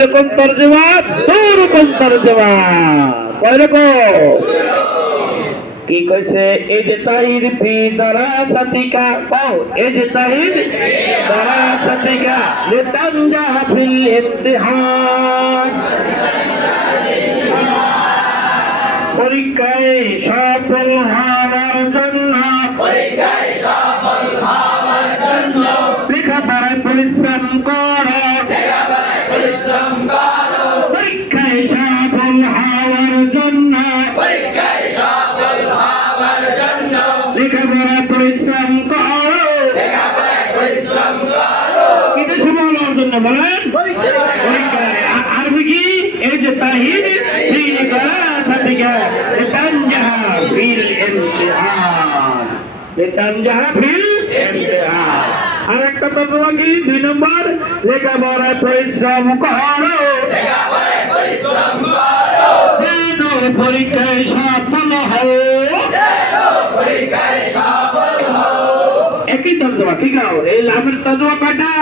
রকম তর্জমা, দুই রকম তর্জমা। কয় রকম? কি কইছে? এই যে তাহির ফি দারাসাতিকা, পাও এই যে তাহির দারাসাতিকা লিতানজাহ ফিল ইমতিহান, পরীক্ষায় সফল হওয়ার জন্য, পরীক্ষায় সফল হওয়ার জন্য লেখাপড়ায় পরিশ্রম করো, লেখাপড়ায় পরিশ্রম করো, পরীক্ষায় সফল হওয়ার জন্য, পরীক্ষায় সফল হওয়ার জন্য লেখাপড়ায় পরিশ্রম করো, লেখাপড়ায় পরিশ্রম করো। কিন্তু সফল হওয়ার জন্য বলেন পরীক্ষায়। আরবি কি? এই যে তাহির ফি দারাসাতিকা লিতানজাহ ফিল ইমতিহান, লিতানজাহ ফিল ইমতিহান। আর একটা তর্জমা কি? 2 নম্বর, লেখাপড়ায় পরিশ্রম করো, লেখাপড়ায় পরিশ্রম করো, যেন পরীক্ষায় সফল হও। যেন পরীক্ষায় সফল হও। একই তর্জমা, ঠিক আছে? এই লাভের তর্জমা কয়টা?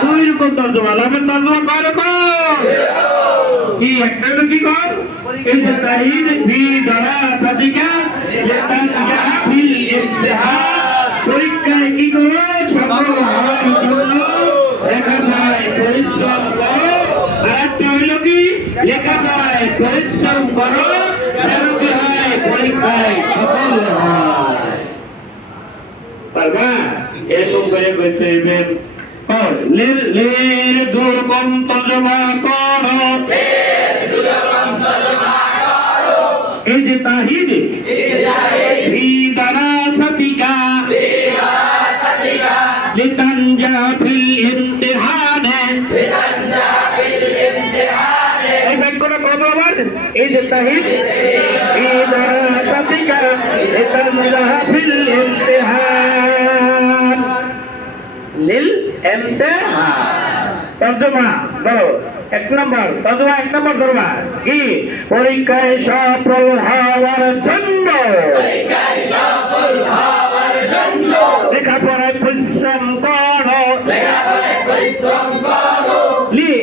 2 রকম তর্জমা। লাভের তর্জমা কয় রকম? কি একটা হলো কি কর? এই যে তাহির ফি দারাসাতিকা লিতানজাহ ফিল ইমতিহান, পরীক্ষায় কি করো? সফল হওয়ার জন্য লেখাপড়ায় পরিশ্রম করো। আর একটা হইল কি? লেখাপড়ায় পরিশ্রম করো যেন কি হয়? পরীক্ষায় সফল হয়। পারবা? এরকম করে করতে হইবেন। কর লের লের দুরকম তর্জমা করো, এই যে তাহিদ ফি দারাসাতিকা লিতানজাহ ফিল ইমতিহান, এই বাক্যটা কব আবার? এই যে তাহিদ ফি দারাসাতিকা লিতানজাহ ফিল ইমতিহান, লিল ইমতিহান। তর্জমা ধরো 1 নম্বর তর্জমা, 1 নম্বর ধরবা কি? পরীক্ষায় সফল হওয়ার জন্য, পরীক্ষায় সফল হওয়ার জন্য লেখাপড়ায় পরিশ্রম করো। লেখাপড়ায় পরিশ্রম করো।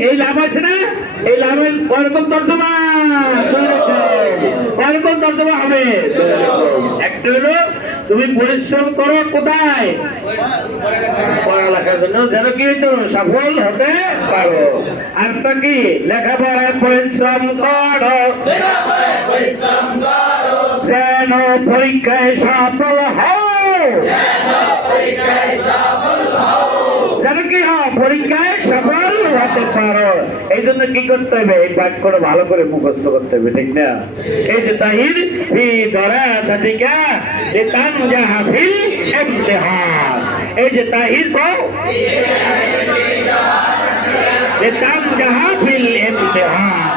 এই লাভ আছে না? এই লাভের কয়রকম তর্জমা? 2 রকম। কয়রকম তর্জমা হবে? 2 রকম। একটা হলো তুমি পরিশ্রম করো কোথায়? পড়ালেখার জন্য, যেন কি তো সফল হতে পারো। আর তা কি? লেখাপড়ায় পরিশ্রম করো, লেখাপড়ায় পরিশ্রম করো, যেন পরীক্ষায় সফল হও। যেন পরীক্ষায় সফল হও। যেন কি হয়? পরীক্ষায় সফল হতে পারো। এই জন্য কি করতে হবে? এই বাক্যটা ভালো করে মুখস্থ করতে হবে, ঠিক না? এই যে তাহির ফি দারাসাতিকা লিতানজাহ ফিল ইমতিহান, এই যে তাহির কও লিতানজাহ ফিল ইমতিহান,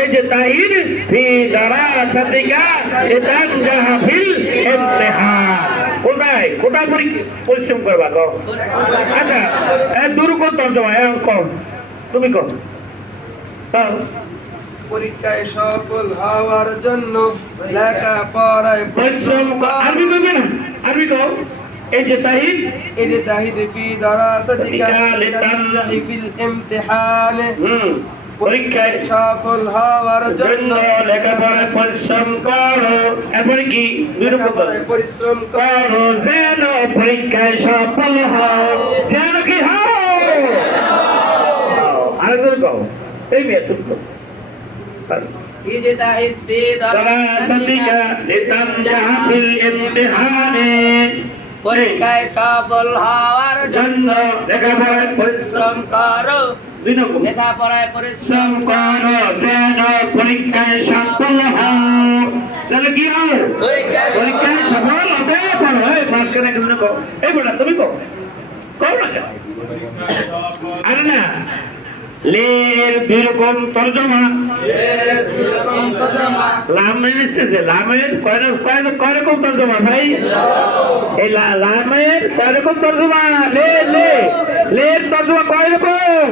এই যে তাহির ফি দারাসাতিকা লিতানজাহ ফিল ইমতিহান। কোথায় কোথায় পরিশ্রম করবা কও? আচ্ছা, দুরকম তর্জমা কম, তুমি কও। পরীক্ষায় সফল হওয়ার জন্য লেখাপড়ায় পরিশ্রম আরবি করবে না? আরবি কও। এই যে তাহিদ এই যে তাহিদ ফি দারাসাতিকা লিতানজাহি ফিল ইমতিহান, পরীক্ষায় সফল হওয়ার জন্য জন্য লেখাপড়ায় পরিশ্রম করো। এরপরে কি? 2 রকম লেখাপড়ায় পরিশ্রম করো যেন পরীক্ষায় সফল হও। যেন কি হও? আরেকবার কও। এই মেয়ে তুমি কও। এই যে তাহিদ ফি দারাসাতিকা লিতানজাহ ফিল ইমতিহান, পরীক্ষায় সফল হওয়ার জন্য লেখাপড়ায় পরিশ্রম করো, 2 রকম। লেখাপড়ায় পরিশ্রম পরিশ্রম করো যেন পরীক্ষায় সফল হও। তাহলে কি হও? পরীক্ষায় সফল হতে পারো। এই মাঝখানে কেমন কও? এই বেটা তুমি কও। কও না কেন? আরে না, লের 2 রকম তর্জমা। লামের এসেছে, লামের কয় রকম তর্জমা ভাই? এই লামের কয় রকম তর্জমা? লের তর্জমা কয় রকম?